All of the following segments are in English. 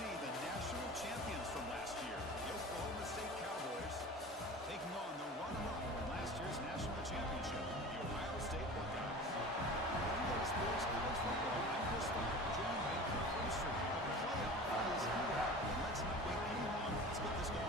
see the national champions from last year, the Oklahoma State Cowboys, taking on the runner-up from last year's national championship, the Ohio State Buckeyes. Everybody sports college football. I'm Chris Fox, joined by Kirk Herbstreit. The playoff is here. Let's not wait any longer. Let's get this going.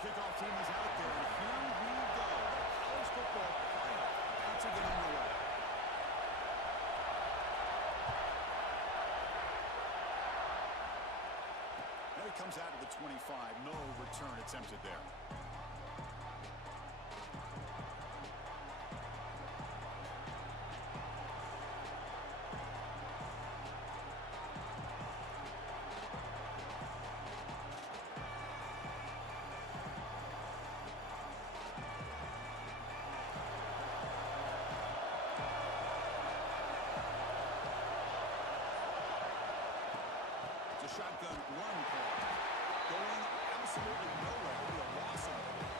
Kickoff team is out there, and here we go. The college football playoff about to get underway. Now he comes out of the 25. No return attempted there. Shotgun run play. Going absolutely nowhere. It'll be a loss of it.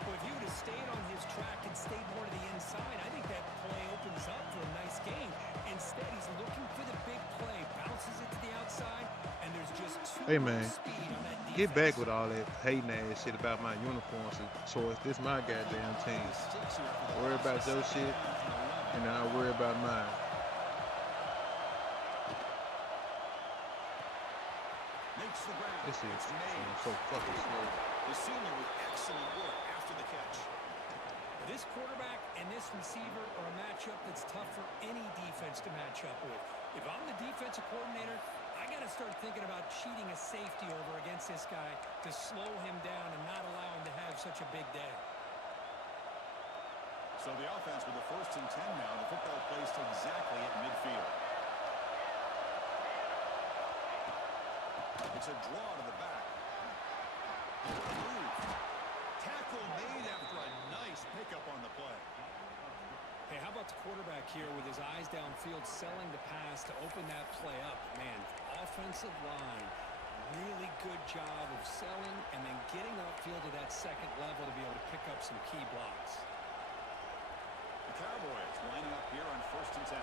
Well, if he would have stayed on his track and stayed more to the inside, I think that play opens up for a nice gain. Instead, he's looking for the big play. Bounces it to the outside, and there's just too much speed on that defense. Get back with all that hating ass shit about my uniforms choice. This is my goddamn team. Worry about your shit, and I'll worry about mine. This is so fucking slow. The senior with excellent work after the catch. This quarterback and this receiver are a matchup that's tough for any defense to match up with. If I'm the defensive coordinator, I got to start thinking about cheating a safety over against this guy to slow him down and not allow him to have such a big day. So the offense with the 1st and 10 now. The football placed exactly at midfield. It's a draw to the back. Move. Tackle made after a nice pickup on the play. Hey, how about the quarterback here with his eyes downfield, selling the pass to open that play up? Man, offensive line, really good job of selling and then getting upfield to that second level to be able to pick up some key blocks. The Cowboys lining up here on 1st and 10.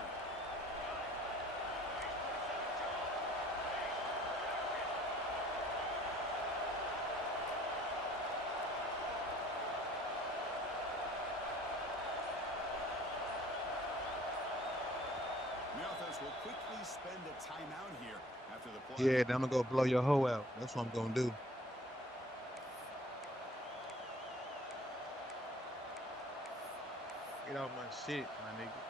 The offense will quickly spend a timeout here after the play. Yeah, then I'm gonna go blow your hoe out. That's what I'm gonna do. Get off my shit, my nigga.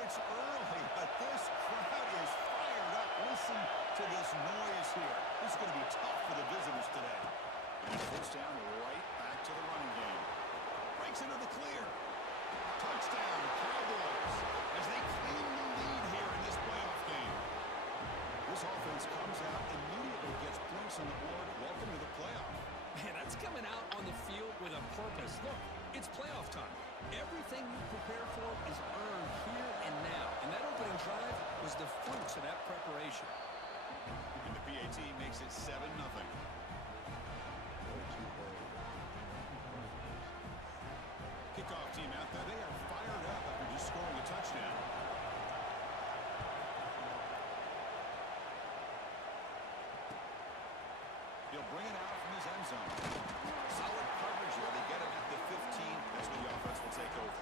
It's early, but this crowd is fired up. Listen to this noise here. This is going to be tough for the visitors today. And first down right back to the running game. Breaks into the clear. Touchdown, Cowboys, as they claim the lead here in this playoff game. This offense comes out immediately, gets points on the board. Welcome to the playoff. Man, that's coming out on the field with a purpose. Look, it's playoff time. Everything you prepare for is earned here and now. And that opening drive was the fruits of that preparation. And the PAT makes it 7-0. Kickoff team out there. They are fired up after just scoring a touchdown. He'll bring it out from his end zone. Solid coverage here. They get him at the 15. That's where the offense will take over.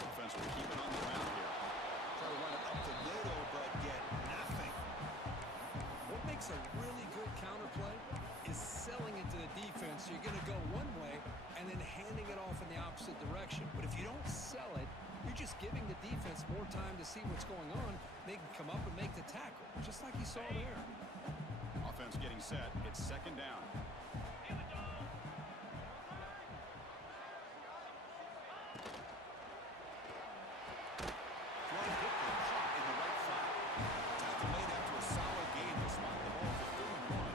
Offense will keep it on the ground here. Try to run it up the middle, but get nothing. What makes a really good counter play to see what's going on, they can come up and make the tackle, just like you saw there. Offense getting set. It's second down. Throw hit and caught in the right flat. Tackle made after a solid gain. They spot the ball for 3 and 1.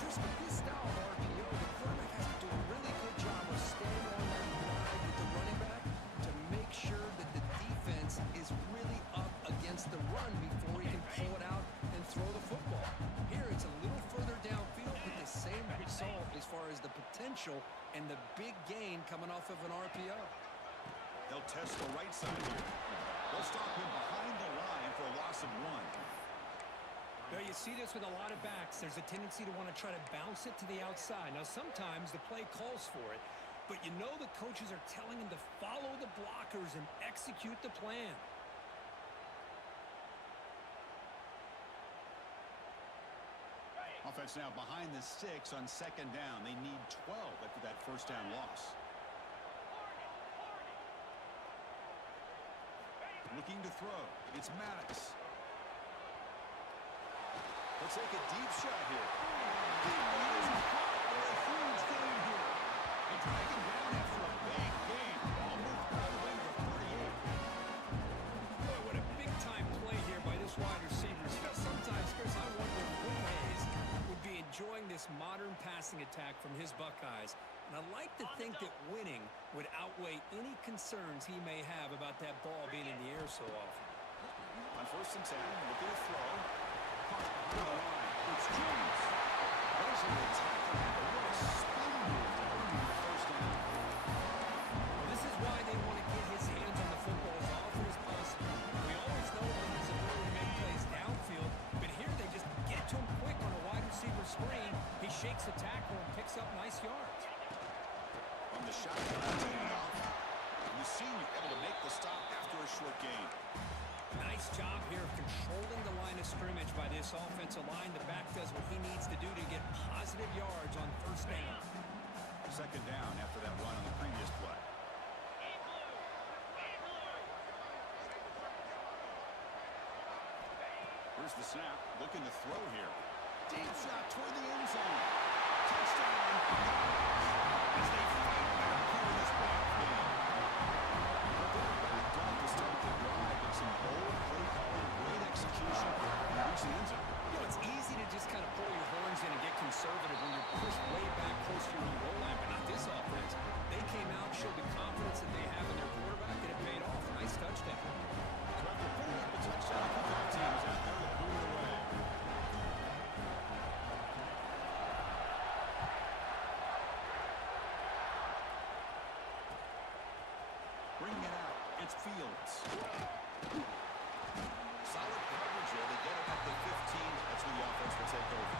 Chris, with this style of RPO, the quarterback has to do a really good job of staying on that line with the running back to make sure that the defense is really up against the run before he can pull it out and throw the football. Here, it's a little further downfield, but the same result as far as the potential and the big gain coming off of an RPO. They'll test the right side here. They'll stop him behind the line for a loss of 1. Now, you see this with a lot of backs. There's a tendency to want to try to bounce it to the outside. Now, sometimes the play calls for it, but you know the coaches are telling him to follow the blockers and execute the plan. Offense now behind the 6 on second down. They need 12 after that first down loss. Looking to throw. It's Maddox. Let's take a deep shot here. Deep is caught for a huge gain here. They drag him down after a big gain. Ball moved all the way to the 38. Boy, what a big-time play here by this wide receiver. You know, sometimes, Chris, I wonder if Will Hayes would be enjoying this modern passing attack from his Buckeyes. And I like to think that winning would outweigh any concerns he may have about that ball being in the air so often. On first and 10, looking to throw. Caught on the line. It's Jones. There's a tackle. What a spin move to earn the first down. Well, this is why they want to get his hands on the football as often as possible. We always know that his ability to make plays downfield, but here they just get to him quick on a wide receiver screen. He shakes the tackle and picks up nice yards. On the shotgun handoff, Lucine able to make the stop after a short gain. Nice job here of controlling the line of scrimmage by this offensive line. The back does what he needs to do to get positive yards on first down. Second down after that run on the previous play. Here's the snap. Looking to throw here. Deep shot toward the end zone. Touchdown. As they fight back here in this backfield. But they're backed up to start the drive with some bold play calling, great execution, and reach the end zone. You know, it's easy to just kind of pull your horns in and get conservative when you're pushed way back close to your own goal line, but not this offense. They came out, showed the confidence that they have in their quarterback, and it paid off. Nice touchdown. So after putting up a touchdown, the kickoff team is out there to boot it away. Bringing it out, it's Fields. Solid coverage here. They get it up to 15. That's where the offense will take over.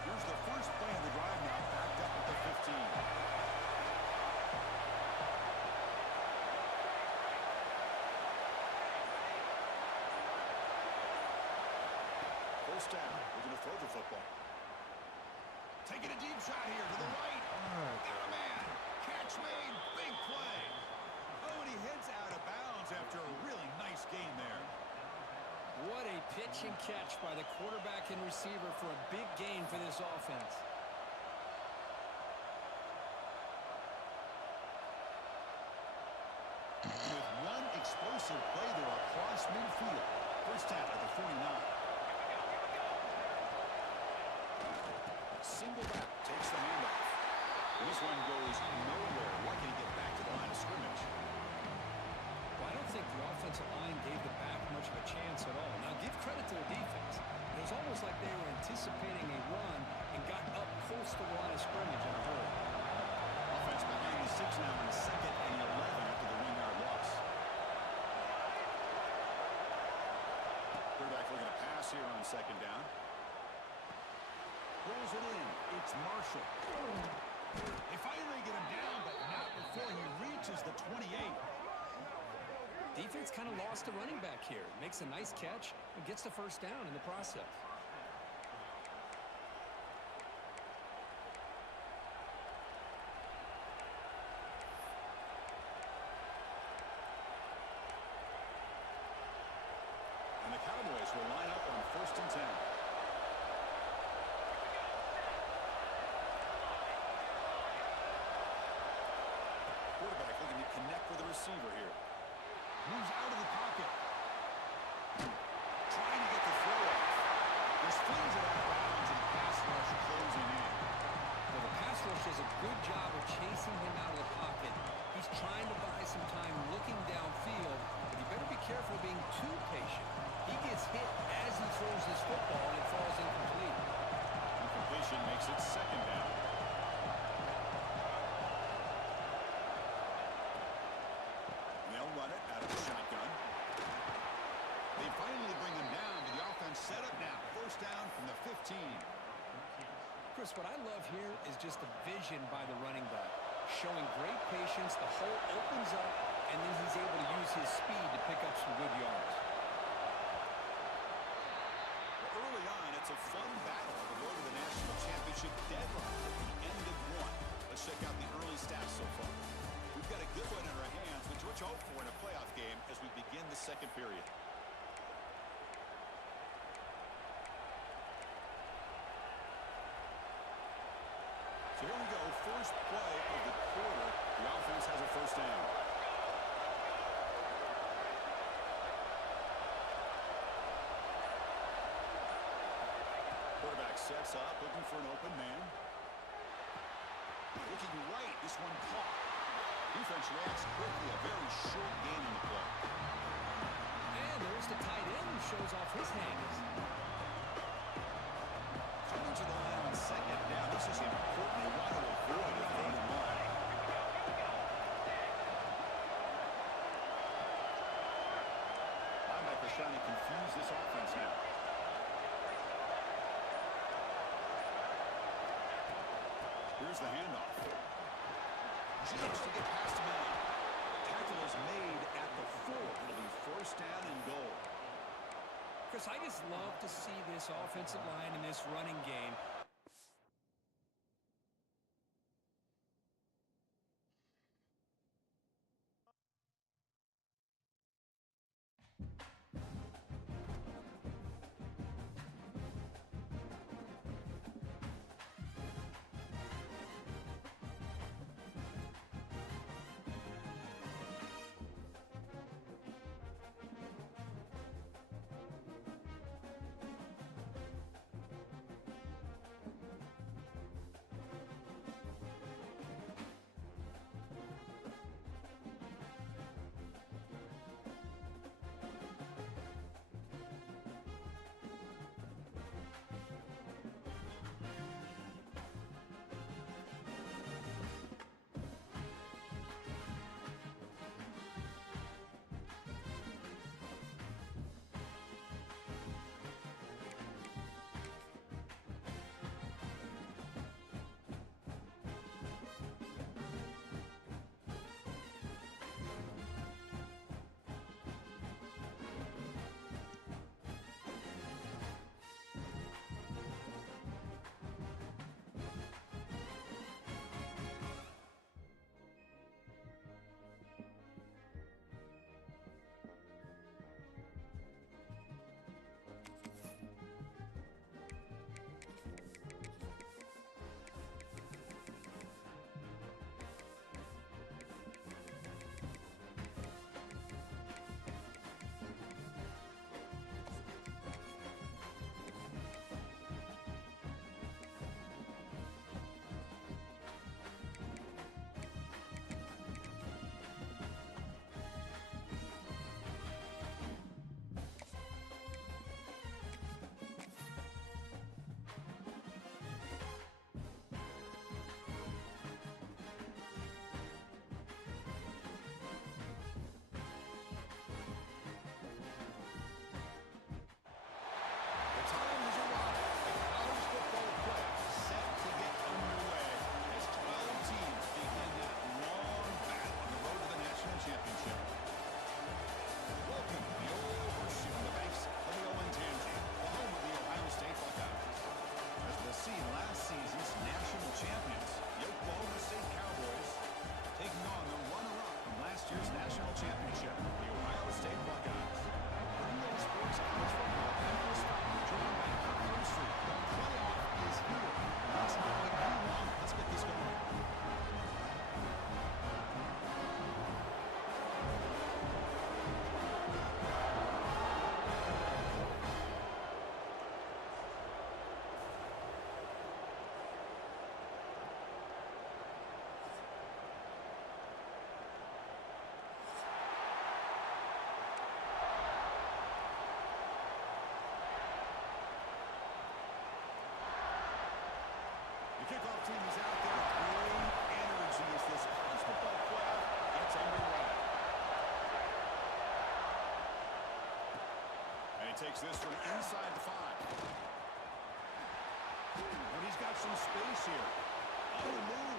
Here's the first play of the drive now, backed up at the 15. First down. We're going to throw the football. Taking a deep shot here to the right. Got a man. Catch made. Big play. Oh, and he heads out of bounds after a really nice gain there. What a pitch and catch by the quarterback and receiver for a big gain for this offense. With one explosive play there across midfield. First down at the 49. Single back takes the handoff. This one goes nowhere. Lucky to get back to the line of scrimmage. Well, I don't think the offensive line gave the back much of a chance at all. Now, give credit to the defense. It was almost like they were anticipating a run and got up close to the line of scrimmage in a hurry. Offense behind the 6 now in second and 11 after the 1-yard loss. Quarterback looking to pass here on second down. Pulls it in. It's Marshall. They finally get him down, but not before he reaches the 28. Defense kind of lost a running back here. Makes a nice catch and gets the first down in the process. And the Cowboys will line up on 1st and 10. Quarterback looking to connect with the receiver here. Moves out of the pocket. Trying to get the throw off. This flings it out of bounds and pass rush closing in. Well, the pass rush does a good job of chasing him out of the pocket. He's trying to buy some time looking downfield, but you better be careful being too patient. He gets hit as he throws this football, and it falls incomplete. Incompletion makes it 2nd down. They'll run it out of the shotgun. They finally bring him down, but the offense set up now. 1st down from the 15. Chris, what I love here is just the vision by the running back. Showing great patience, the hole opens up, and then he's able to use his speed to pick up some good yards. Early on, it's a fun battle on the road to the national championship deadline at the end of 1. Let's check out the early stats so far. We've got a good one in our hands, which we're hope for in a playoff game as we begin the 2nd period. So here we go, first play of the quarter. The offense has a 1st down. Quarterback sets up, looking for an open man. Looking right, this one caught. Defense reacts quickly, a very short gain in the play. And there's the tight end who shows off his hands. Coming to the line on 2nd down. This is important. They want to avoid a 3rd and 1. Linebackers trying to confuse this offense now. Here's the handoff. Just to get past him out. Tackle is made at the 4. It'll be 1st down and goal. Chris, I just love to see this offensive line in this running game. see last season's national champions, the Oklahoma State Cowboys, taking on the runner-up from last year's national championship, the Ohio State Buckeyes. Bring sports college football and perspective, joined by Kirk Herbstreit. The playoff is here. Let's not wait too long. Let's get this going. Kickoff team is out there. Great energy as this college football playoff gets underway. And he takes this from inside the 5. And he's got some space here. On the move.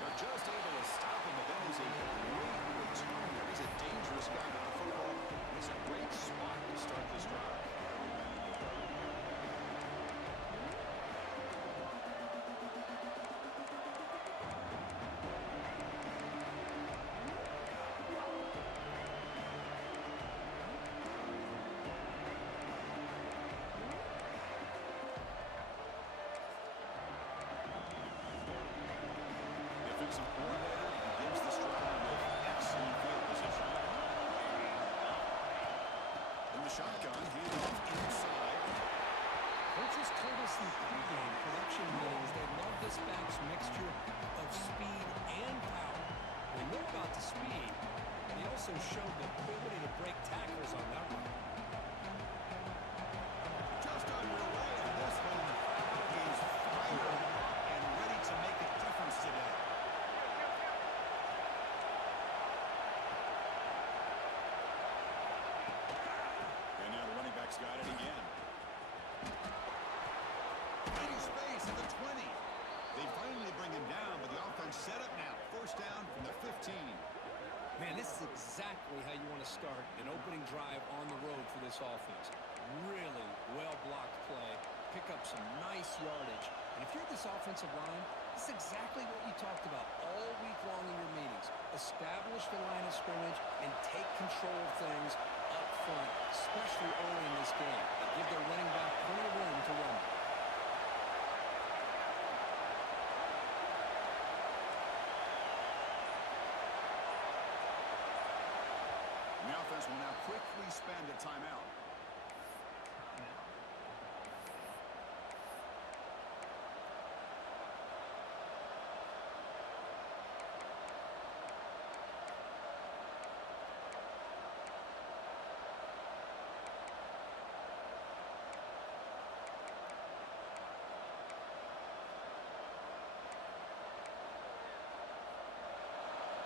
They're just able to stop him, but that is a great return there. He's a dangerous guy to the football. It's a great spot to start this drive. Defensive coordinator begins this drive with excellent field position. In the shotgun, handoff inside. Coaches told us in pregame production meetings they love this back's mixture of speed and power. We know about the speed. He also showed the ability to break tackles on that one. Just underway, and this one is fired and ready to make a difference today. And now the running back's got it again. Plenty of space at the 20. They finally bring him down, but the offense set up now. First down from the 15. Man, this is exactly how you want to start an opening drive on the road for this offense. Really well-blocked play, pick up some nice yardage. And if you're this offensive line, this is exactly what you talked about all week long in your meetings. Establish the line of scrimmage and take control of things up front, especially early in this game. And give their running back plenty of room to run. The offense will now quickly spend a timeout.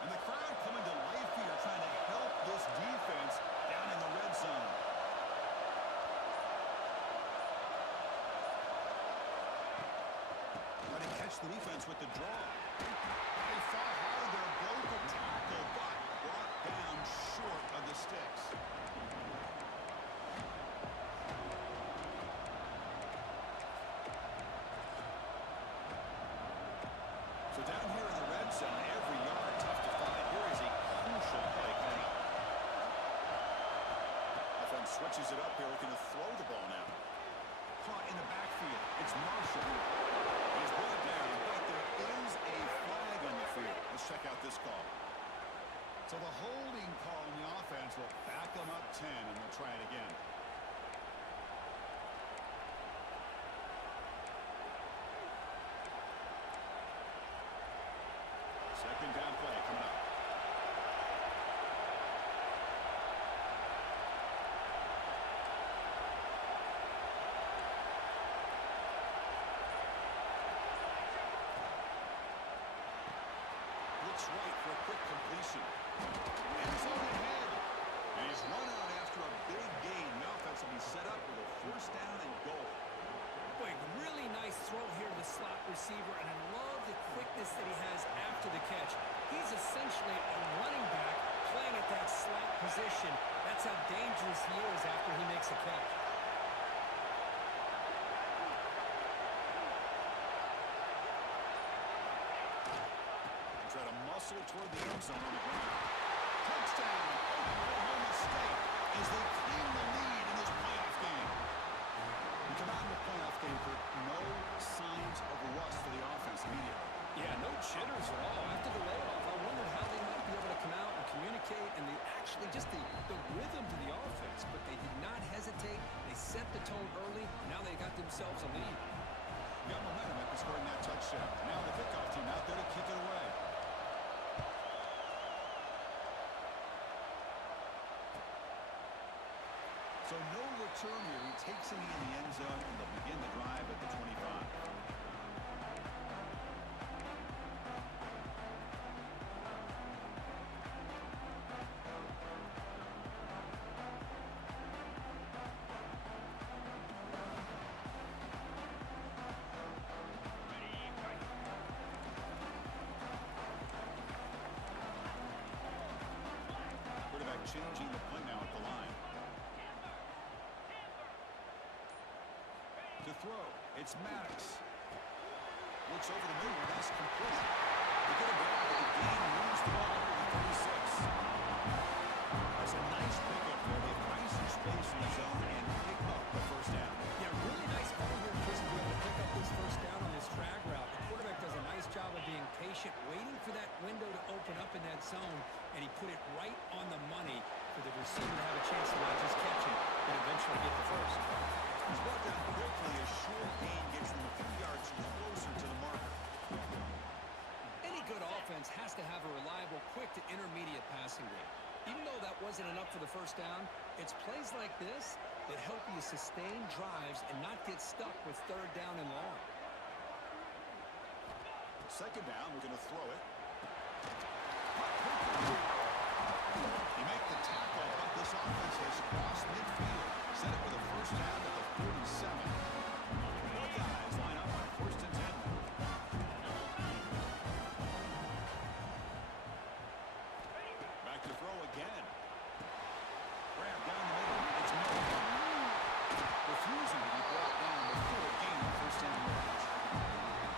And the crowd coming to life here, trying to help this defense down in the red zone. Trying to catch the defense with the draw. They fought hard there, broke a tackle, but brought down short of the sticks. So down here in the red zone, every yard tough to find. Here is a crucial play coming up. Offense switches it up here, looking to throw the ball now. Caught in the backfield. It's Marshall. He's brought down, but there is a flag on the field. Let's check out this call. So the holding call on the offense will back them up 10, and they'll try it again. Second down play coming up. Looks right for a quick completion. And he's on ahead. And he's run out after a big gain. The offense will be set up with a first down and goal. Boy, really nice throw here to the slot receiver, and I love the quickness that he has after the catch. He's essentially a running back playing at that slot position. That's how dangerous he is after he makes a catch. hustle toward the end zone on the ground. Touchdown! No mistake as they claim the lead in this playoff game. We come out in the playoff game for no signs of rust for the offense immediately. Yeah, no jitters at all. After the layoff, I wondered how they might be able to come out and communicate and actually just the rhythm to the offense. But they did not hesitate. They set the tone early. Now they got themselves a lead. Got momentum after scoring that touchdown. Now the kickoff team out there to kick it away. So no return here. He takes it in the end zone, and they'll begin the drive at the 25. Changing the punt now at the line. To throw, it's Maddox. Looks over the middle, that's complete. They get a ball, but the gain moves the ball over the 36. That's a nice pickup there. They find some space in the zone and pick up the first down. Yeah, really nice call here, Chris, to be able to pick up this first down on this drag route. The quarterback does a nice job of being patient, waiting for that window to open up in that zone, and he put it right on the money for the receiver to have a chance to not just catch it, but eventually get the first. He's brought down quickly. A short gain gets them a few yards closer to the marker. Any good offense has to have a reliable, quick to intermediate passing game. Even though that wasn't enough for the first down, it's plays like this that help you sustain drives and not get stuck with third down and long. Second down, we're going to throw it. You make the tackle, but this offense has crossed midfield. Set it with a first down at the 47. Buckeyes line up on first and 10. Back to throw again. Grab down the middle. It's Miller. Refusing to be brought down before gaining first down yards.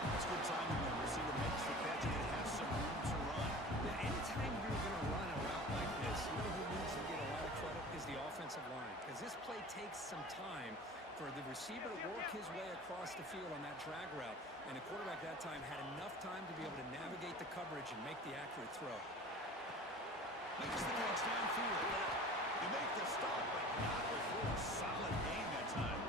That's good timing when the receiver makes the catch and it has some room to run. Yeah, anytime you're going to run a route like this, you know who needs to get a lot of credit is the offensive line. Because this play takes some time for the receiver to work his way across the field on that drag route. And the quarterback that time had enough time to be able to navigate the coverage and make the accurate throw. Makes the catch downfield. You make the stop, but not before a solid game that time.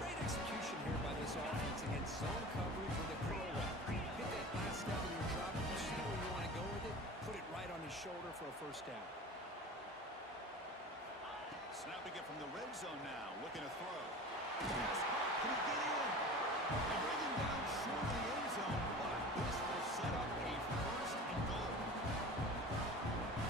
Great execution here by this offense against zone coverage with a curl route. Hit that last step in your drop. You see where you want to go with it. Put it right on his shoulder for a first down. Snapping it from the red zone now. Looking to throw. Pass caught. Can he get in? They bring him down short of the end zone, but this will set up a first and goal.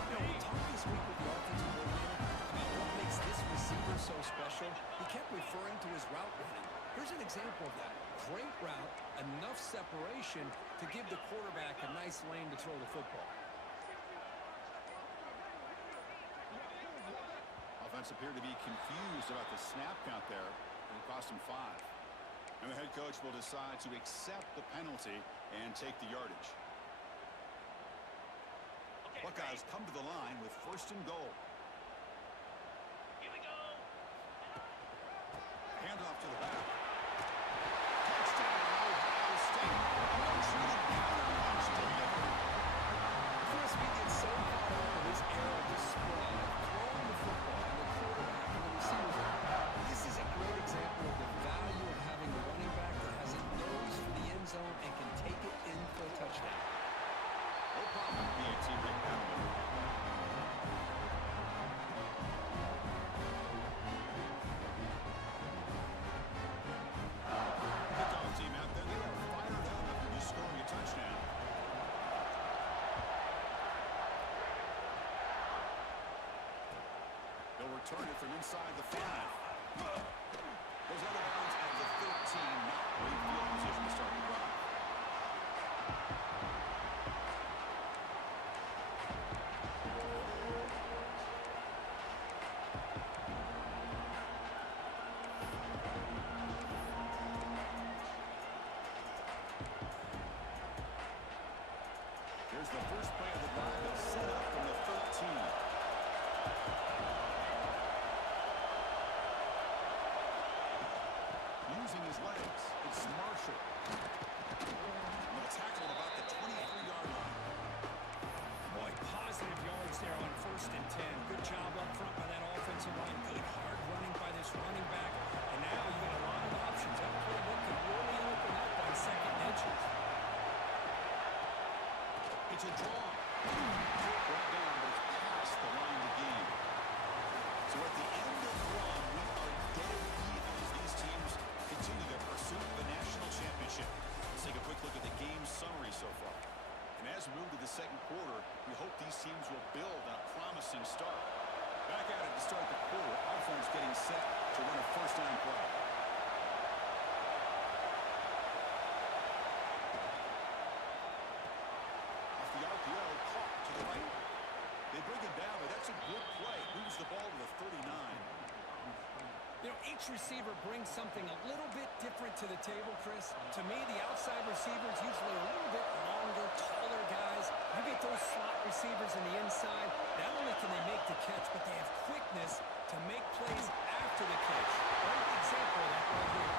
You know, we talked this week with the offensive coordinator about what makes this receiver so special. He kept referring to his route running. Here's an example of that. Great route, enough separation to give the quarterback a nice lane to throw the football. Offense appeared to be confused about the snap count there, and it cost him 5. And the head coach will decide to accept the penalty and take the yardage. Buckeyes come to the line with first and goal. Here we go. Handoff to the back. Touchdown, Ohio State. No-treated counter-punch delivered. Chris, we get so caught up in this era of display, throwing the football and the quarterback and the receiver. This is a great example of the value of having a running back that has a nose for the end zone and can take it in for a touchdown. No problem being a teammate penalty. Kickoff team out there. They are fired up after just scoring a touchdown. They'll return it from inside the 5. Goes out of bounds at the 13. Not great field position to start the drive. It's a draw. Brought down, but it's past the line to gain. So at the end of one, we are dead even as these teams continue their pursuit of the national championship. Let's take a quick look at the game summary so far. And as we move to the second quarter, we hope these teams will build on a promising start. Back at it to start the quarter. Offense getting set to run a first down play. Off the RPO, caught to the right. They bring him down, but that's a good play. Moves the ball to the 39. You know, each receiver brings something a little bit different to the table, Chris. To me, the outside receivers usually a little bit longer, taller guys. You get those slot receivers in the inside. Not only can they make the catch, but they have quickness to make plays after the catch. One example of that right here.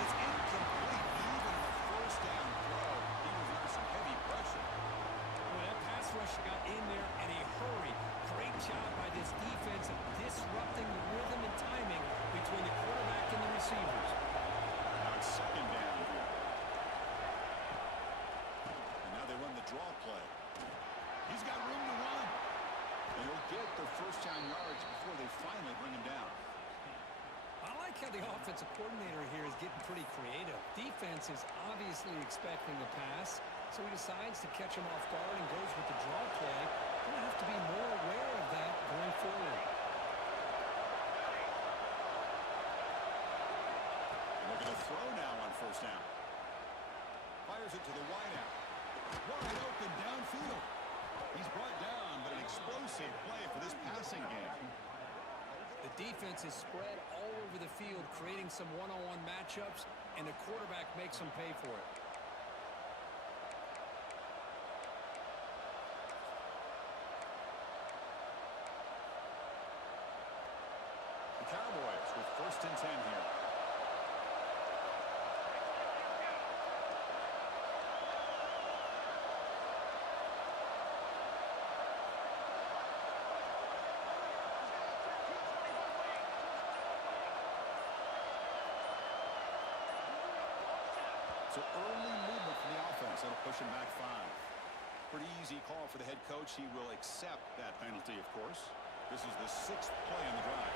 It's incomplete, even on a first down throw. He was under some heavy pressure. Well, that pass rush got in there in a hurry. Great job by this defense of disrupting the rhythm and timing between the quarterback and the receivers. Now it's second down here. And now they run the draw play. He's got room to run. And he'll get the first down yards before they finally bring him down. I like how the offensive coordinator here is getting pretty creative. Defense is obviously expecting the pass, so he decides to catch him off guard and goes with the draw play. Going to have to be more aware of that going forward. And they're going to throw now on first down. Fires it to the wideout. Wide open downfield. He's brought down, but an explosive play for this passing game. The defense is spread all over the field, creating some one-on-one matchups, and the quarterback makes them pay for it. The Cowboys with first and 10 here. So early movement from the offense. That'll push him back 5. Pretty easy call for the head coach. He will accept that penalty, of course. This is the 6th play on the drive.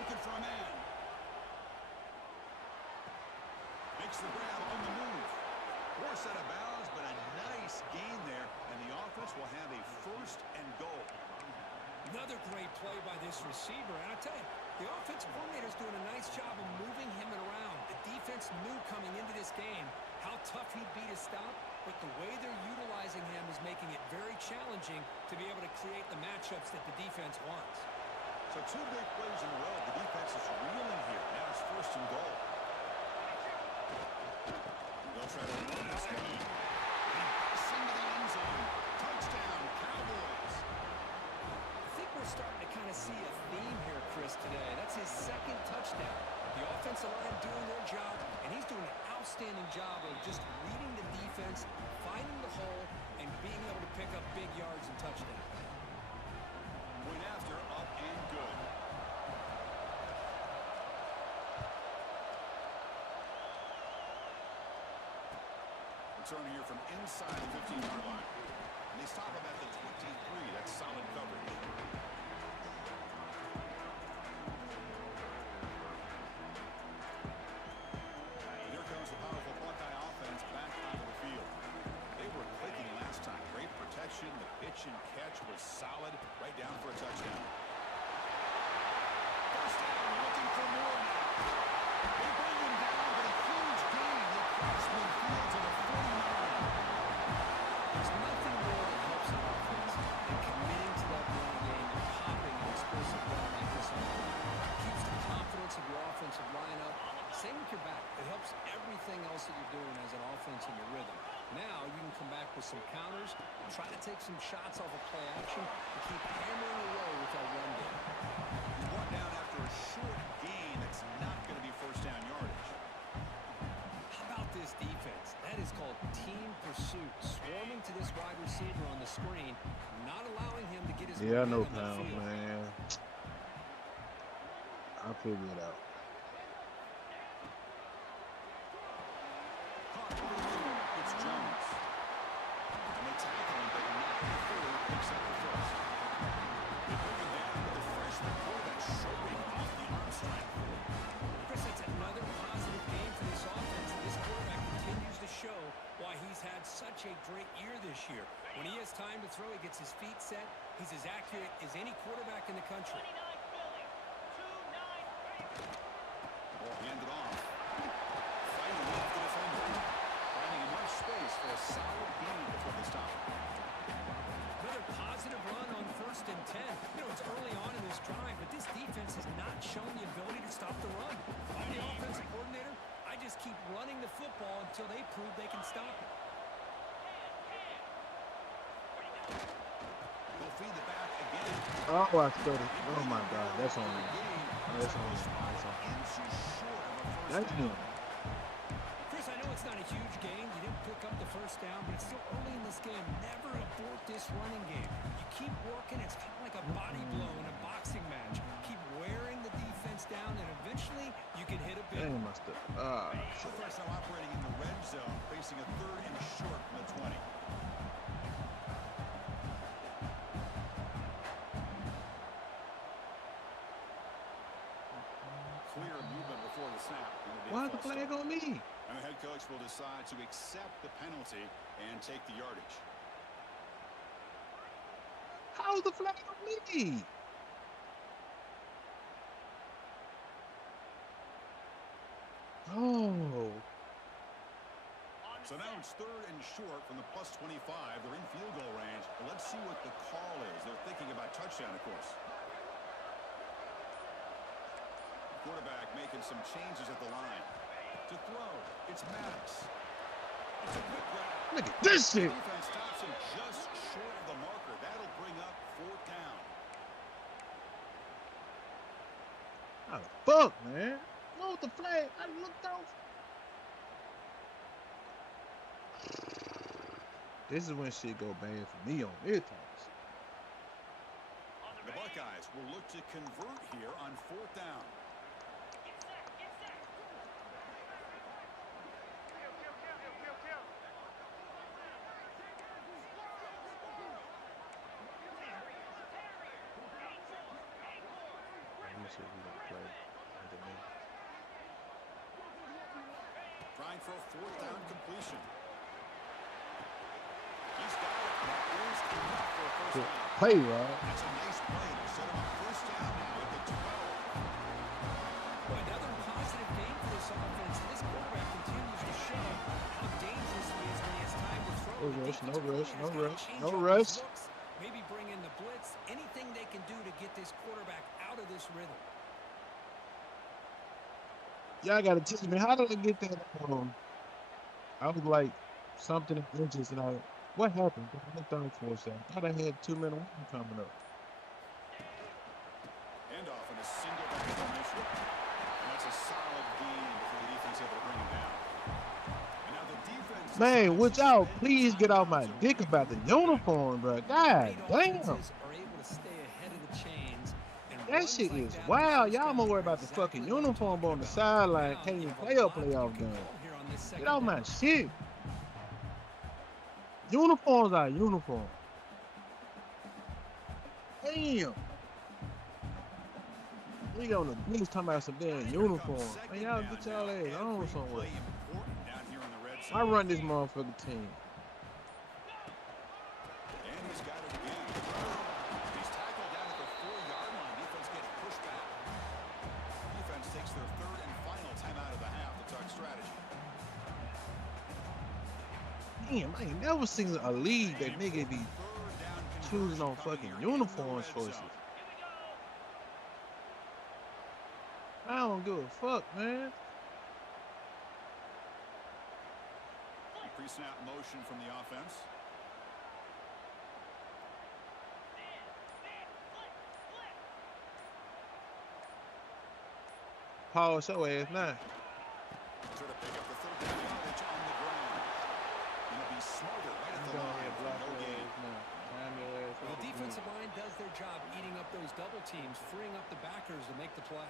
Looking for a man. Makes the grab on the move. Force out of bounds, but a nice gain there, and the offense will have a first and goal. Another great play by this receiver, and I tell you, the offensive coordinator is doing a nice job of moving him around. The defense knew coming into this game how tough he'd be to stop, but the way they're utilizing him is making it very challenging to be able to create the matchups that the defense wants. So 2 big plays in a row. The defense is reeling here. Now it's first and goal. They'll try to run this one. He busts into the end zone. Touchdown, Cowboys. I think we're starting to kind of see a theme here, Chris, today. That's his 2nd touchdown. The offensive line doing their job, and he's doing an outstanding job of just reading the defense, finding the hole, and being able to pick up big yards and touchdowns. Point after, up and good. Return here from inside the 15-yard line. And they stop him at the 23. That's solid coverage. And here comes the powerful Buckeye offense back onto the field. They were clicking last time. Great protection. The pitch and catch was solid. Right down for a touchdown. First down, looking for more now. They bring him down, but a huge gain. They cross midfield to the 49. There's nothing more that helps an offense than committing to that running game and popping an explosive run like this on the line. It keeps the confidence of your offensive lineup. Same with your back. It helps everything else that you're doing as an offense in your rhythm. Now you can come back with some counters, try to take some shots off of play action, and keep hammering away with that run game. Brought down after a short gain. That's not going to be first down yardage. How about this defense? That is called team pursuit. Swarming to this wide receiver on the screen, not allowing him to get his Yeah, I man know on the Pounds, field. man. I'll figure it out. It's Jones. And they tackle him, but not the third, except the first. They bring him down with the freshman quarterback showing off the arm strength. Chris, it's another positive game for this offense. This quarterback continues to show why he's had such a great year this year. When he has time to throw, he gets his feet set. He's as accurate as any quarterback in the country. Ball handed off. Fighting off the defender. Finding enough space for a solid gain before they stop. Another positive run on 1st and 10. You know, it's early on in this drive, but this defense has not shown the ability to stop the run. I'm the offensive coordinator. I just keep running the football until they prove they can stop it. They'll feed the back again. Oh, I stuttered. Oh my God, that's on me. That's on me. That's on me. That's him. Chris, I know it's not a huge gain. You didn't pick up the first down, but it's still early in this game. Never abort this running game. You keep working. It's kind of like a body blow in a boxing match. Keep wearing the defense down, and eventually you can hit a big Dang, my stuff. Ah, So far, now operating in the red zone, facing a 3rd and short from the 20. Clear movement before the snap. why is the flag on me? And the head coach will decide to accept the penalty and take the yardage. How's the flag on me? Oh, So now it's 3rd and short from the plus 25. They're in field goal range. But let's see what the call is. They're thinking about touchdown, of course. Quarterback making some changes at the line. To throw, it's Maddox. It's a quick grab. look at this shit. Defense stops him just short of the marker. That'll bring up 4th down. How the fuck, man? What was the flag? I looked off. This is when shit go bad for me on this times. The Buckeyes will look to convert here on 4th down. Let me see if we gonna play under me. Trying for a 4th down completion. He's got it. That is enough for a first Good down. play, Rod. That's a nice play to set him up 1st down now at the 12. Well, another positive game for this offense. This quarterback continues to show how dangerous he is when he has time to throw. No rush, no rush, no rush, no Change up rush. his looks, maybe bring in the blitz. Anything they can do to get this quarterback out of this rhythm. Y'all gotta teach me how did I get that? I was like something in inches, and what happened? I looked down for a second. I thought I had 2 minutes coming up. Handoff in a single back formation. And that's a solid gain before the defense able to bring him down. And now the defense. Man, would y'all please get off my dick about the uniform, bro? God Great damn. offenses are able to stay ahead of the chains, and That runs shit like is that on wild. first Y'all down more are worried about the exactly fucking what I'm uniform talking on the about. sideline. Now, Can't you even have a play a lot that you playoff can game. call here on this second Get off my down. shit. Uniforms are uniforms. Damn. Nigga on the beach talking about some damn uniform. Man, y'all get y'all ass on somewhere. I run this motherfucking team. And he's got it again. He's tackled down at the 4-yard line. Defense getting pushed back. Defense takes their 3rd and final timeout of the half to talk strategy. Damn, I ain't never seen a league that nigga be choosing on fucking uniform choices. I don't give a fuck, man. Pre-snap motion from the offense. Pause your ass now. Try to pick up the 3rd down yardage on the ground. Gonna be smarter right at the line for no gain. Well, the defensive line does their job eating up those double teams, freeing up the backers to make the play.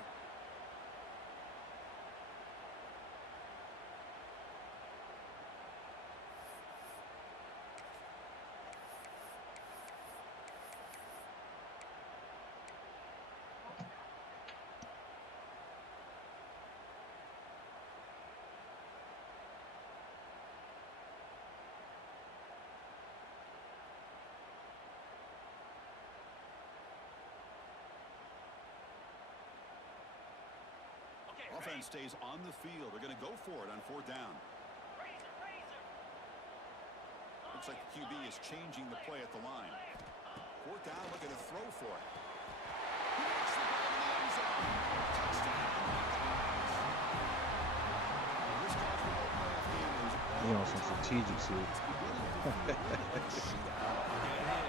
Offense stays on the field. They're going to go for it on fourth down. Looks like the QB is changing the play at the line. Fourth down, looking to throw for it. He makes the ball in the end zone. Touchdown. This college football playoff game is You know, some strategic shit. Yeah, it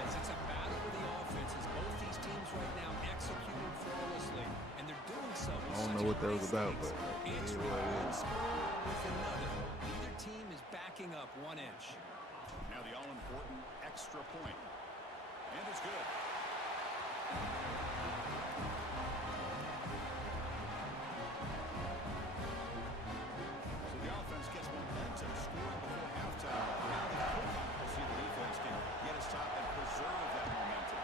is. It's a battle with the offenses. Both these teams right now executing flawlessly, and they're doing so with I don't such know what that was about, grace. but it is Answering what it one is. score with another. Neither team is backing up 1 inch. now the all-important extra point. And it's good. So the offense gets momentum, scoring before halftime. Now the kickoff. We'll see if the defense can get a stop and preserve that momentum.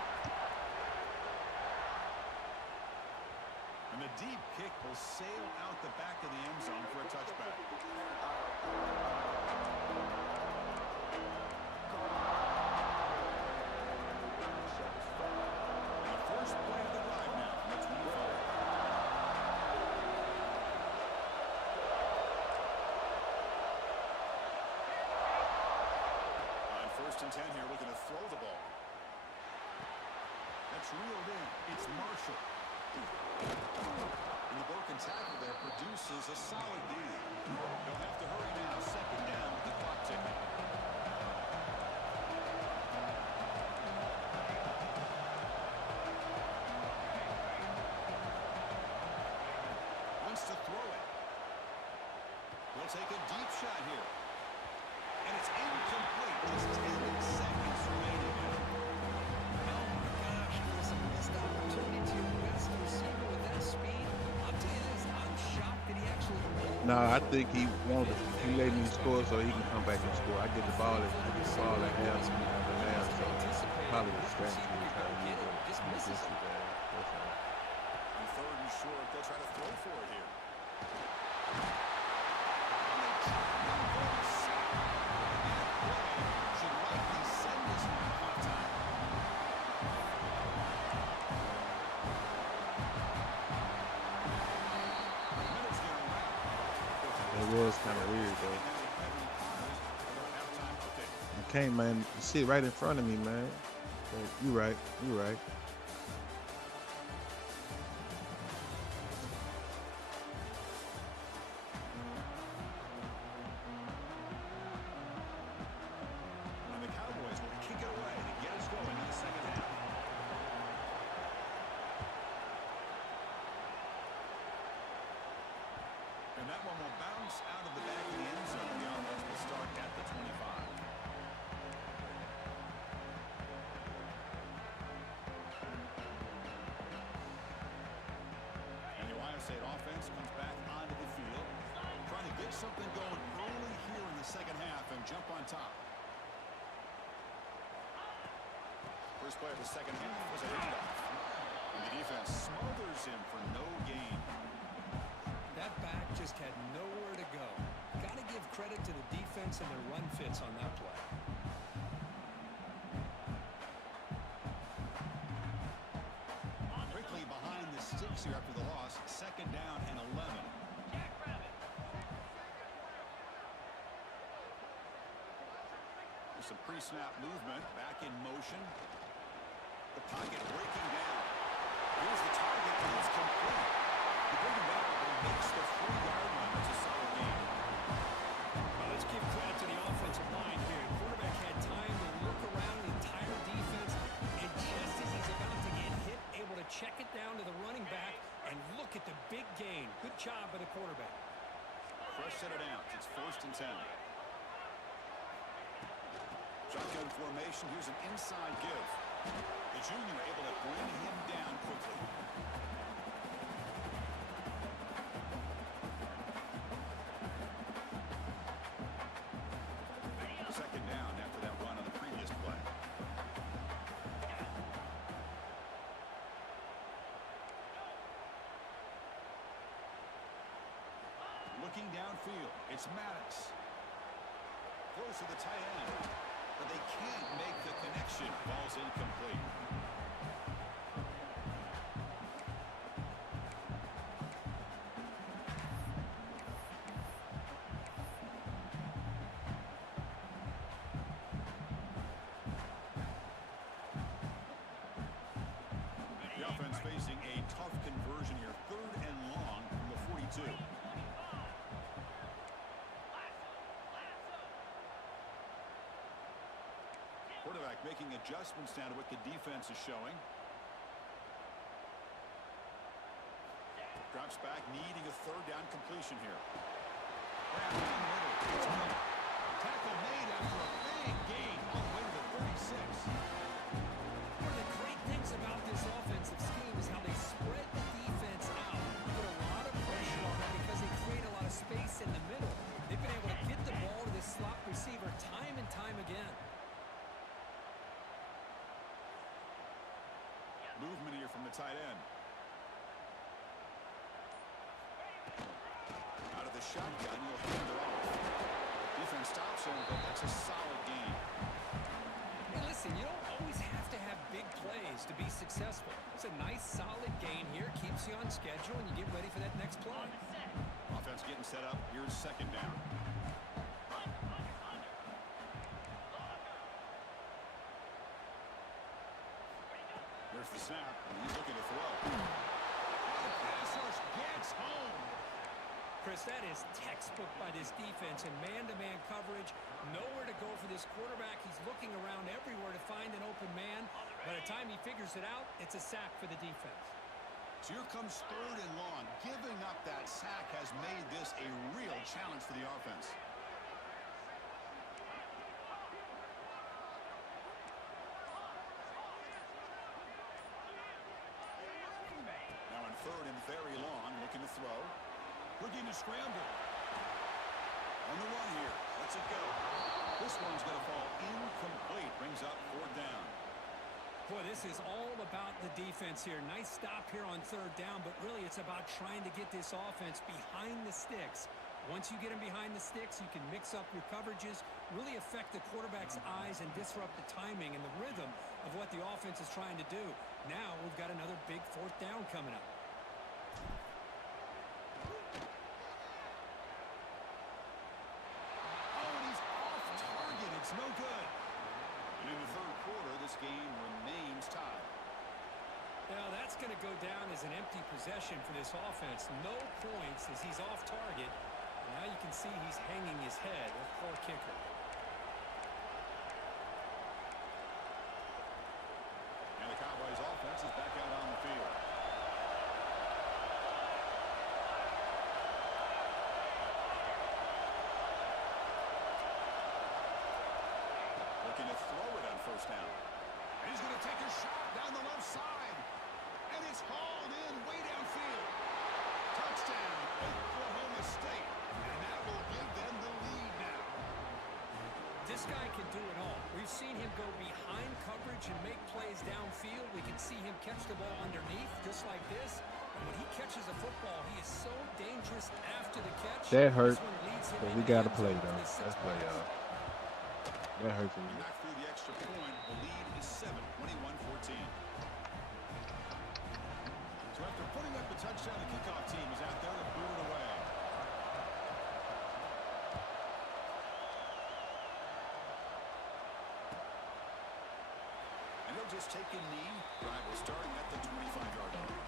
And the deep kick will sail out the back of the end zone for a touchback. And the first play of the drive now from the 25. On first and 10 here, looking to throw the ball. That's reeled in. It's Marshall. And the broken tackle there produces a solid gain. They'll have to hurry now. Second down with the clock ticking. Wants to throw it. He'll take a deep shot here. And it's incomplete. Just 10 seconds remaining now. Oh my gosh, there's a missed opportunity to your best receiver with that speed. I'll tell you this, I'm shocked that he actually No, I think he wanted he let me score so he can come back and score. I get the ball at half, so probably the strategy is how he just misses it. On third and short, they'll try to throw for it here. Should likely send this one at halftime. Minutes gonna wrap. It was kind of weird though. Halftime update. I can't, man. You see it right in front of me, man. But you right. You right. And the Cowboys will kick it away to get us going in the second half. And that one will bounce out of the back of the end zone. The offense will start at the 25. And the Ohio State offense comes back onto the field, trying to get something going early here in the second half and jump on top. First play of the second half was a handoff. And the defense smothers him for no gain. That back just had nowhere to go. Got to give credit to the defense and their run fits on that play. Quickly behind the sticks here after the loss. Second down and 11. There's some pre-snap movement. Back in motion. The pocket breaking down. Here's the target, and it's complete. The big down will mix the 3-yard line. That's a solid gain. Well, let's give credit to the offensive line here. Quarterback had time to look around the entire defense, and just as he's about to get hit, able to check it down to the running back, and look at the big gain. Good job by the quarterback. Fresh set of downs. It's first and 10. Shotgun formation. Here's an inside give. The junior able to bring him down quickly. Second down after that run on the previous play. Looking downfield, it's Maddox. Close to the tight end, but they can't make the connection. Ball's incomplete. quarterback making adjustments down to what the defense is showing. Drops back, needing a third down completion here. Graham in the middle. It's Miller. Tackle made after a big gain all the way to the 36. One of the great things about this offensive scheme is how they spread the defense out. Put a lot of pressure on them because they create a lot of space in the middle. They've been able to get the ball to this slot receiver time and time again. Movement here from the tight end. Out of the shotgun, he'll hand it off. Defense stops him, but that's a solid gain. Hey, listen, you don't always have to have big plays to be successful. It's a nice, solid gain here. Keeps you on schedule, and you get ready for that next play. Offense getting set up. Here's second down. There's the snap, and he's looking to throw. The pass rush gets home. Chris, that is textbook by this defense in man-to-man coverage. Nowhere to go for this quarterback. He's looking around everywhere to find an open man. By the time he figures it out, it's a sack for the defense. So here comes third and long. Giving up that sack has made this a real challenge for the offense. Now in third and very long, looking to throw. Looking to scramble. On the run here. Lets it go. This one's going to fall incomplete. Brings up fourth down. Boy, this is all about the defense here. Nice stop here on third down, but really it's about trying to get this offense behind the sticks. Once you get them behind the sticks, you can mix up your coverages, really affect the quarterback's eyes and disrupt the timing and the rhythm of what the offense is trying to do. Now we've got another big fourth down coming up. It's no good. And in the third quarter, this game remains tied. Now that's going to go down as an empty possession for this offense. No points as he's off target. And now you can see he's hanging his head. A poor kicker. And the Cowboys offense is back out on the field. Looking to throw it on first down. And he's going to take a shot down the left side. And it's hauled in way downfield. Touchdown, Oklahoma State. And that will give them the lead now. This guy can do it all. We've seen him go behind coverage and make plays downfield. We can see him catch the ball underneath just like this. And when he catches a football, he is so dangerous after the catch. That hurt, This one leads him but we into got to the end play, zone for though. this Let's 6 play, points. y'all. That hurts a little. Back through the extra point. The lead is 7, 21-14. So after putting up the touchdown, the kickoff team is out there to boot it away. And they'll just take a knee. Drive will starting at the 25-yard line.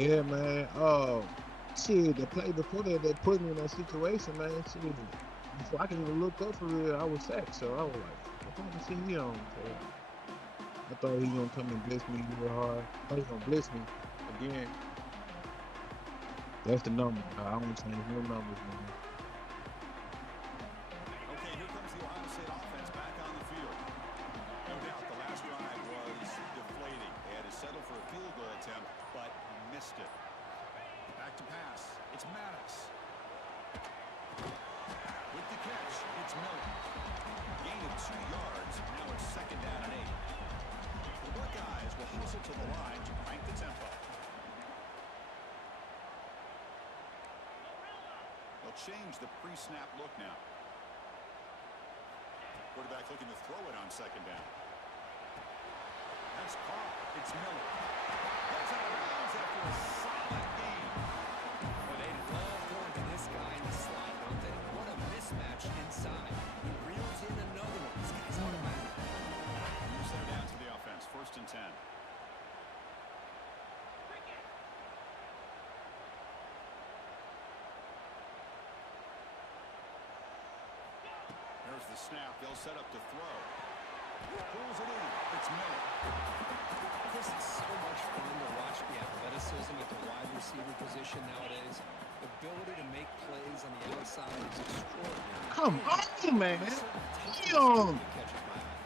Yeah, man. Oh, shit. The play before that, they put me in that situation, man. Shit. Before I can even look up for real, I was sacked. So I was like, what kind of shit he on? So I thought he was going to come and blitz me real hard. I thought he was going to blitz me again. That's the number. I don't change no numbers, man. Okay, here comes the Ohio State offense back on the field. No doubt the last drive was deflating. They had to settle for a field goal attempt, but missed it. Back to pass. It's Maddox. With the catch, it's Miller. Gain of 2 yards. Now it's second down and 8. The Buckeyes will hustle to the line to crank the tempo. They'll change the pre-snap look now. Quarterback looking to throw it on second down. That's caught. It's Miller. That's out of bounds after a solid gain. Well, they love going to this guy in the slot, don't they? What a mismatch inside. He reels in another one. This guy's automatic. You set it down to the offense. First and 10. There's the snap. They'll set up to throw. Pulls it in. It's Miller. Chris, it's so much fun to watch the athleticism at the wide receiver position nowadays. The ability to make plays on the outside is extraordinary. Come on, man. There's a certain toughness to Damn. it that catches my eye.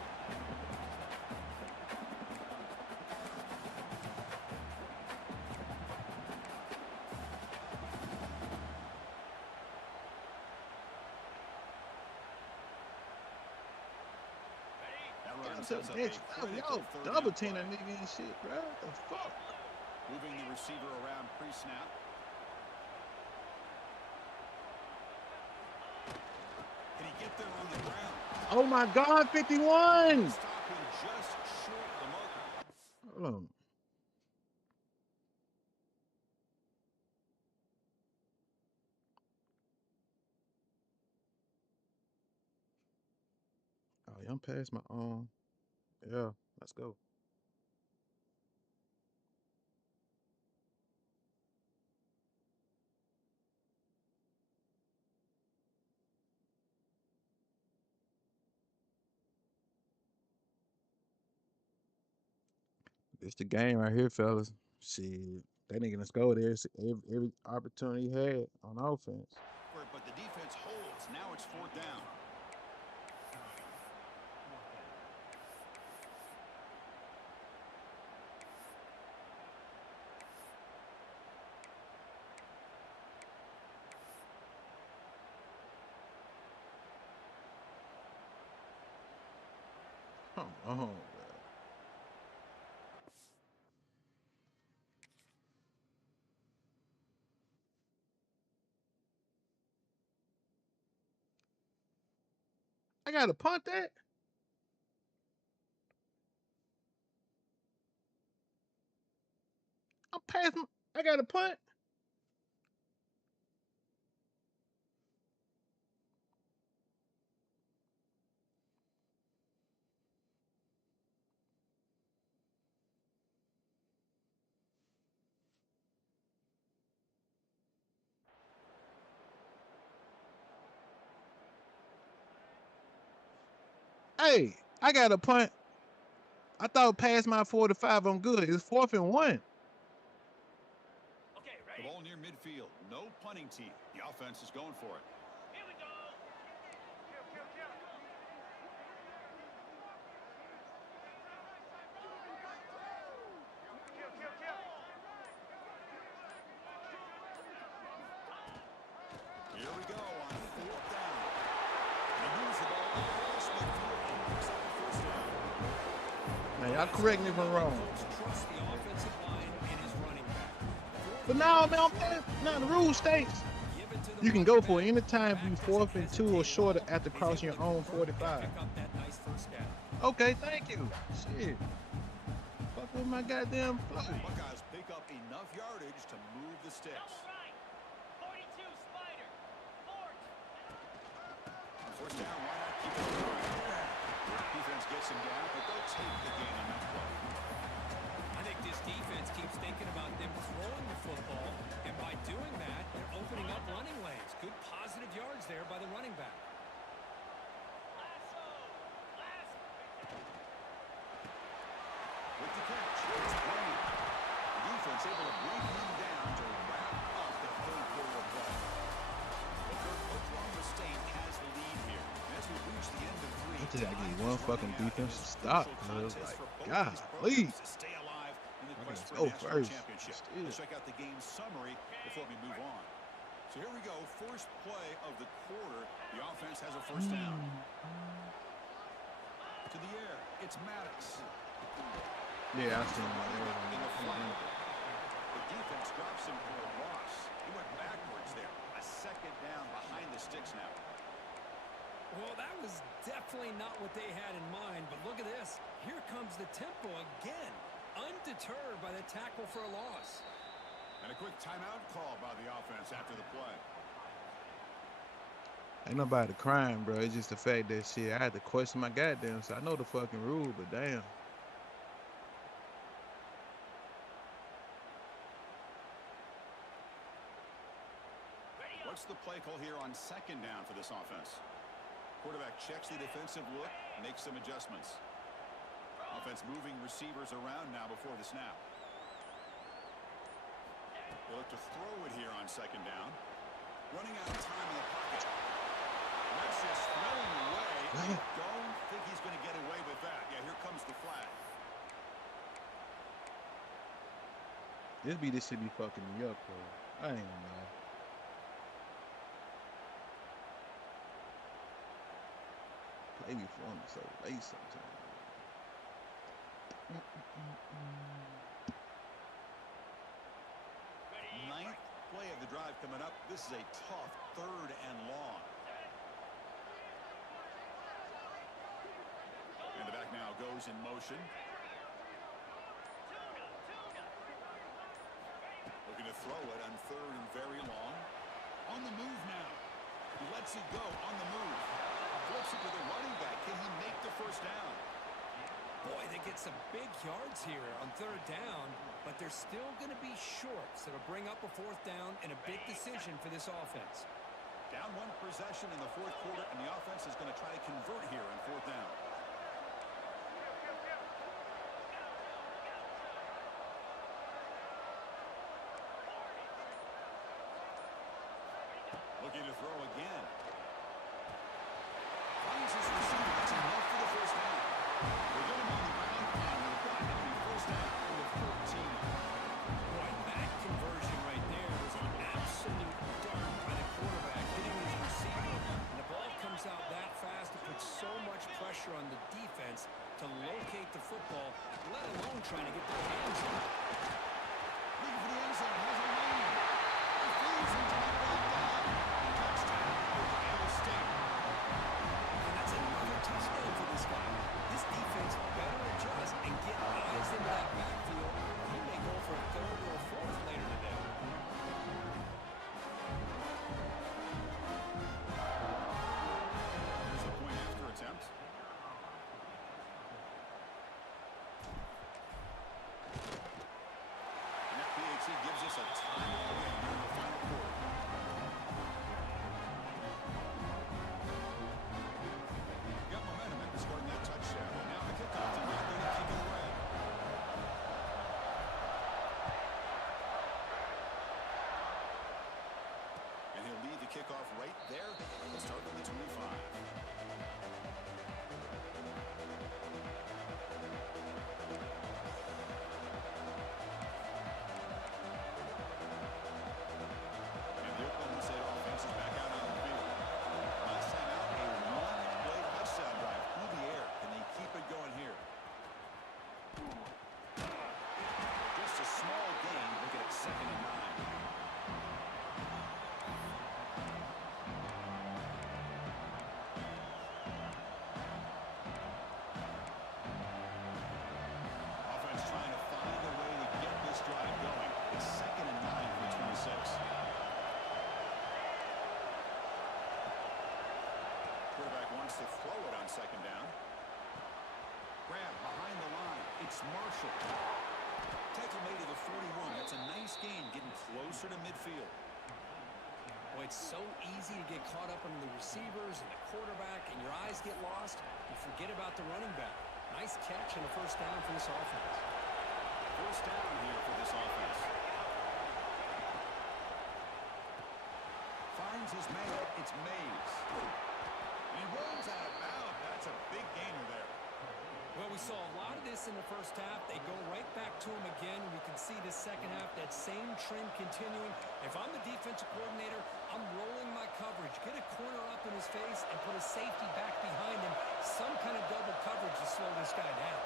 That run Damn, sets up a bitch. critical Yo, third double down team play. that nigga and shit, bro. What the fuck? Moving the receiver around pre-snap. Can he get there on the ground? Oh my God, 51. Stop him just short of the marker. Hold on. Oh, yeah, I'm past my own. Yeah, let's go. It's the game right here, fellas. Shit, that nigga let's go there. Every opportunity he had on offense. But the defense holds. Now it's fourth down. Come on, bro. I gotta punt that. I'm past. I gotta punt. Hey, I got a punt. I thought past my 45, I'm good. It's 4th and 1. The ball near midfield. No punting team. The offense is going for it. Here we go on fourth down. He moves the ball across midfield and picks up the first down. Now, y'all correct me if I'm wrong. Coach trusts the offensive line and his running back. But now, man, I'm past. Now, the rule states Give it to the you can go running for back. any time Back from doesn't 4th and 2 or hesitate at shorter all. after He's crossing able your to own convert and 45. pick up that nice first down. Okay, thank you. Shit. Fuck with my goddamn flow. Buckeyes pick up enough yardage to move the sticks. First down, why not keep it going? Defense gets him down, but they'll take the gain on that play. I think this defense keeps thinking about them throwing the football, and by doing that, they're opening up running lanes. Good positive yards there by the running back. With the catch, it's Blaine. The defense able to bring him down to wrap up the third quarter of play. Oklahoma State has the lead here. As we reach the end of three, I just gotta time get is one fucking running out in defense to this stop, crucial cuz. contest Like, for both God, these please. programs to stay alive in the Okay, quest let's for go a national first. championship. Still. Let's check out the game summary before we move on. So here we go. First play of the quarter. The offense has a first down. To the air. It's Maddox. Yeah, I seen In the that. flat. The defense drops him for a loss. He went backwards there. A second down behind the sticks now. Well, that was definitely not what they had in mind, but look at this. Here comes the tempo again, undeterred by the tackle for a loss. And a quick timeout call by the offense after the play. Ain't nobody crying, bro. It's just the fact that shit, I had to question my goddamn. So I know the fucking rule, but damn. What's the play call here on second down for this offense? Quarterback checks the defensive look, makes some adjustments. Offense moving receivers around now before the snap. They'll look to throw it here on second down. Running out of time in the pocket. That's just thrown away. I don't think he's going to get away with that. Yeah, here comes the flag. This should be fucking me up, bro. I ain't gonna lie. Play me for me so late sometimes. Ninth play of the drive coming up. This is a tough 3rd and long. And the back now goes in motion. Looking to throw it on 3rd and very long. On the move now. He lets it go on the move. Flips it to the running back. Can he make the first down? Boy, they get some big yards here on 3rd down, but they're still going to be short, so it'll bring up a 4th down and a big decision for this offense. Down 1 possession in the 4th quarter, and the offense is going to try to convert here on 4th down. Looking to throw again. Finds his receiver. That's enough for the first down. They get him on the ground, and they've got him on first down from the 14. Boy, that conversion right there was an absolute dart by the quarterback, hitting his receiver. And the ball comes out that fast. It puts so much pressure on the defense to locate the football, let alone trying to get their hands on it. Looking for the end zone. Has a lane. He feeds into the right down. Touchdown, Ohio State. And that's another touchdown for this guy. This defense better adjust and get eyes into that backfield. He may go for a 3rd or a 4th later today. Here's a point after attempt. And that PAT gives us a timeout win here in the final quarter. Got momentum after scoring that touchdown. Now the kickoff to get ready to kick it away. And he'll lead the kickoff right there. We'll start with the 25. And the Oklahoma State offense is back out on the field. Last time out, a 1-play touchdown drive through the air. Can they keep it going here? Just a small gain. Look at 2nd and 9. Offense trying to find a way to get this drive going. It's 2nd and 9 for 26. Quarterback wants to throw it on 2nd down. Grab behind the line. It's Marshall. Tackle made to the 41. That's a nice gain, getting closer to midfield. Boy, it's so easy to get caught up in the receivers and the quarterback, and your eyes get lost. You forget about the running back. Nice catch and a 1st down for this offense. First down here for this offense. Finds his man. It's Mays. And he rolls out of bounds. That's a big gainer there. Well, we saw a lot of this in the first half. They go right back to him again. We can see the second half, that same trend continuing. If I'm the defensive coordinator, I'm rolling my coverage. Get a corner up in his face and put a safety back behind him. Some kind of double coverage to slow this guy down.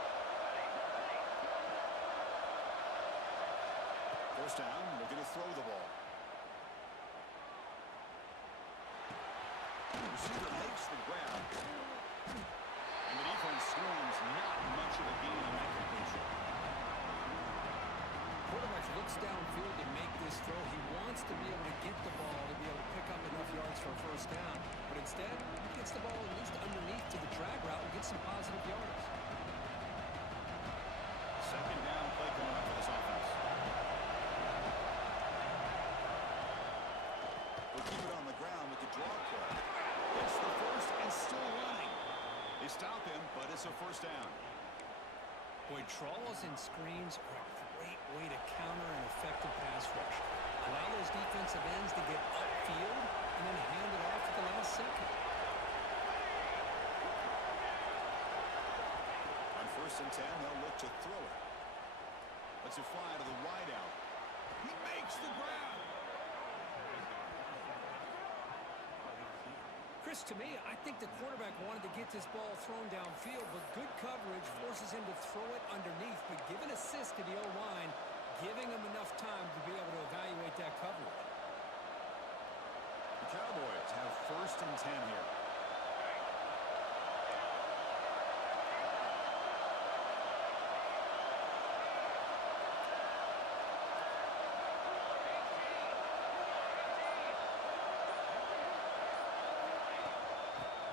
First down, looking to throw the ball. Receiver makes the grab. And the defense swings, not much of a gain on that completion. Quarterback looks downfield to make this throw. He wants to be able to get the ball to be able to pick up enough yards for a 1st down. But instead, he gets the ball at least underneath to the drag route and gets some positive yards. 2nd down play coming up for this offense. They'll keep it on the ground with the draw play. It's the first and still running. They stop him, but it's a 1st down. Draws and screens are a great way to counter an effective pass rush. Allow those defensive ends to get upfield and then hand it off at the last second. On 1st and 10, they'll look to throw it. Lets it fly to the wideout. He makes the grab. Chris, to me, I think the quarterback wanted to get this ball thrown downfield, but good coverage forces him to throw it underneath. But give an assist to the O-line, giving him enough time to be able to evaluate that coverage. The Cowboys have 1st and 10 here.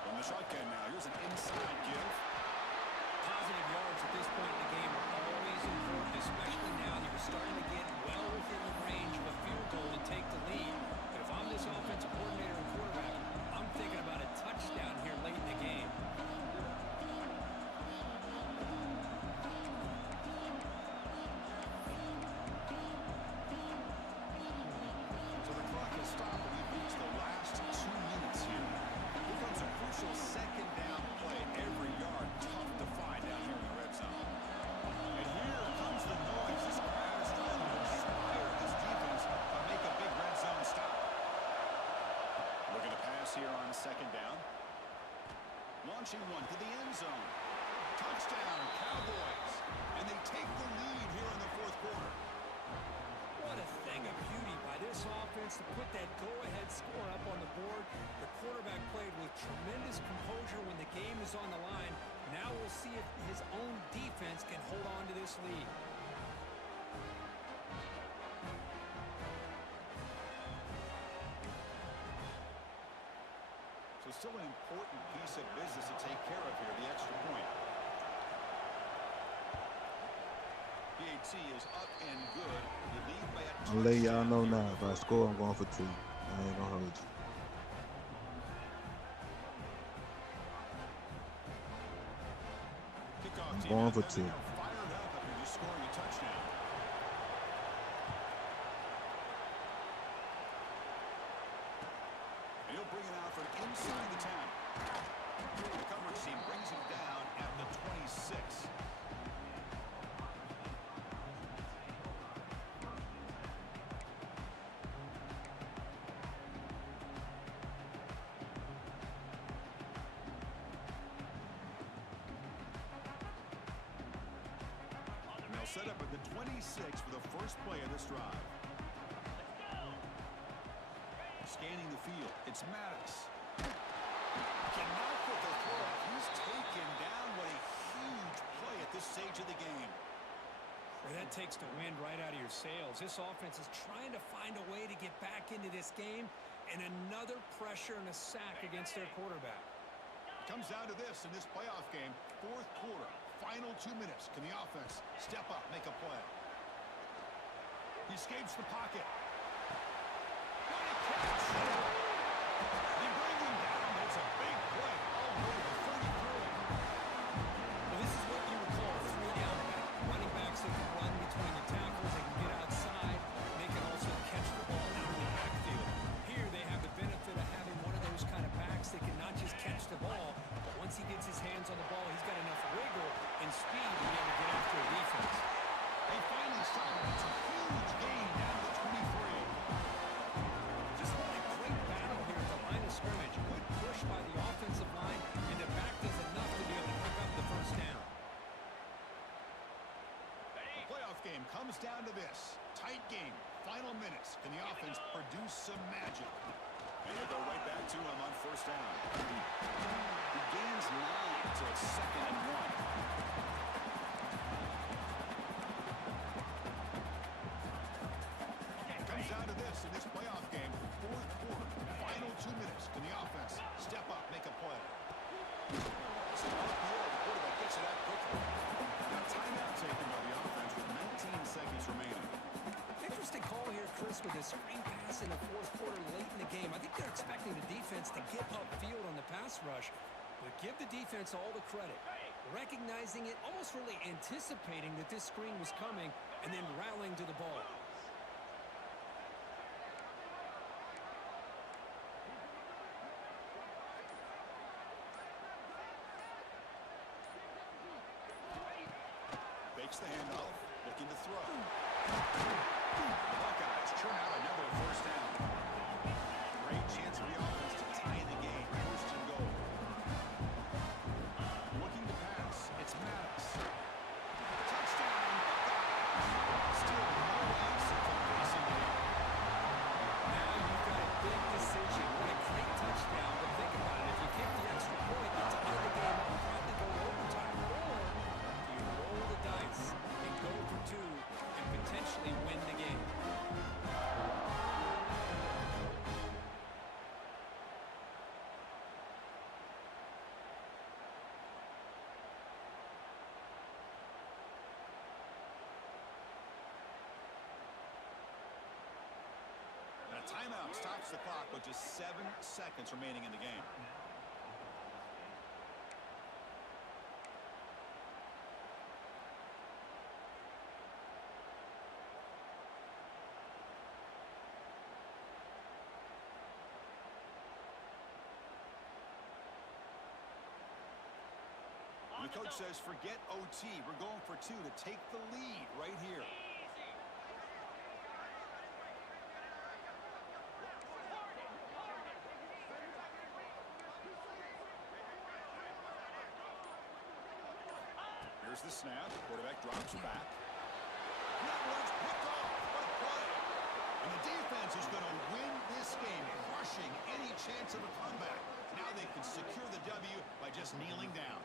From the shotgun now, here's an inside give. Positive yards at this point in the game are always important, especially now that you're starting to get well within the range of a field goal to take the lead. But if I'm this offensive coordinator and quarterback, I'm thinking about a touchdown here late in the game. So the clock has stopped and we've reached the last 2 minutes here. Here comes a crucial 2nd down play. Every yard tough to find down here in the red zone. And here comes the noise. This crowd is trying to inspire this defense to make a big red zone stop. Looking to pass here on 2nd down. Launching one to the end zone. Touchdown, Cowboys. And they take the lead here in the 4th quarter. What a thing of beauty by this offense to put that go-ahead score up on the board. The quarterback played with tremendous composure when the game is on the line. Now we'll see if his own defense can hold on to this lead. So still an important piece of business to take care of here, the extra point. PAT is up and good. You lead by a I'll let y'all touchdown know here in now. the If I 4th score, I'm quarter. going for 2. I ain't gonna hold you. Kickoff I'm team going out for there, 2. they are fired up after just scoring a touchdown. And he'll bring it out from inside the 10. The coverage team brings him down at the 26. And they'll set up at the 26 for the first play of this drive. Scanning the field, it's Maddox. Cannot put the throw. He's taken down. What a huge play at this stage of the game. Well, that takes the wind right out of your sails. This offense is trying to find a way to get back into this game, and another pressure and a sack against their quarterback. It comes down to this in this playoff game. 4th quarter, final 2 minutes. Can the offense step up, make a play? He escapes the pocket. What a catch! They bring him down. It's a big play all the way to the 33. Well, this is what you would call a 3-down back. Running backs that can run between the tackles, they can get outside, they can also catch the ball out of the backfield. Here they have the benefit of having one of those kind of backs that can not just catch the ball, but once he gets his hands on the ball, he's got enough wiggle and speed to be able to get after a defense. They finally stop it. It's a huge gain down to the 23. Just a great battle here at the line of scrimmage. Good push by the offensive line, and the back does enough to be able to pick up the first down. The playoff game comes down to this. Tight game. Final minutes. Can the offense produce some magic? And they'll go right back to him on 1st down. He gains 9 to 2nd and 1. It comes down to this in this playoff game. 4th quarter. Final 2 minutes. Can the offense step up, make a play? So off the air, the quarterback gets it out quickly. Now timeout taken by the offense with 19 seconds remaining. Interesting call here, Chris, with a screen pass in the 4th quarter late in the game. I think they're expecting the defense to get upfield on the pass rush, but give the defense all the credit. recognizing it, almost really anticipating that this screen was coming, and then rallying to the ball. Fakes the handoff, looking to throw. The Buckeyes churn out another first down. Great chance for the offense to tie the game. First and goal. Looking to pass. It's Maddox. Touchdown, Buckeyes. Still no answer for the passing game. Now you've got a big decision. What a great touchdown, but think about it. If you kick the extra point, you tie the game up, probably go to overtime. Or do you roll the dice and go for two and potentially win the game? And a timeout stops the clock with just 7 seconds remaining in the game. And the coach says, forget OT. We're going for two to take the lead right here. Here's the snap. Quarterback drops back. That one's picked off. What a play. And the defense is going to win this game, crushing any chance of a comeback. Now they can secure the W by just kneeling down.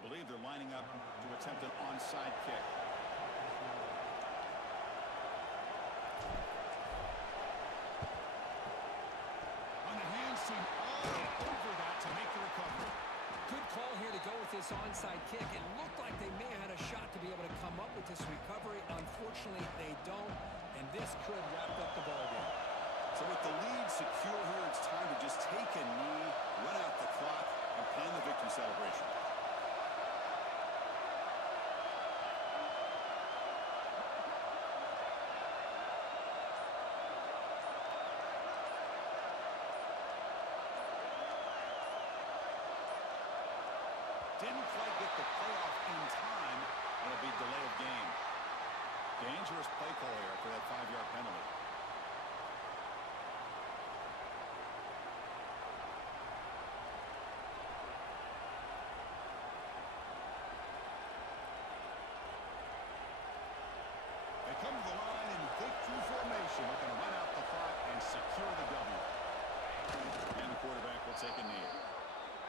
I believe they're lining up to attempt an onside kick. On the hands team all over that to make the recovery. Good call here to go with this onside kick. It looked like they may have had a shot to be able to come up with this recovery. Unfortunately, they don't, and this could wrap up the ball game. So with the lead secure here, it's time to just take a knee, run out the clock, and plan the victory celebration. Didn't quite get the playoff in time. It'll be delay of game. Dangerous play call here for that 5-yard penalty. They come to the line in victory formation. They're going to run out the clock and secure the W. And the quarterback will take a knee.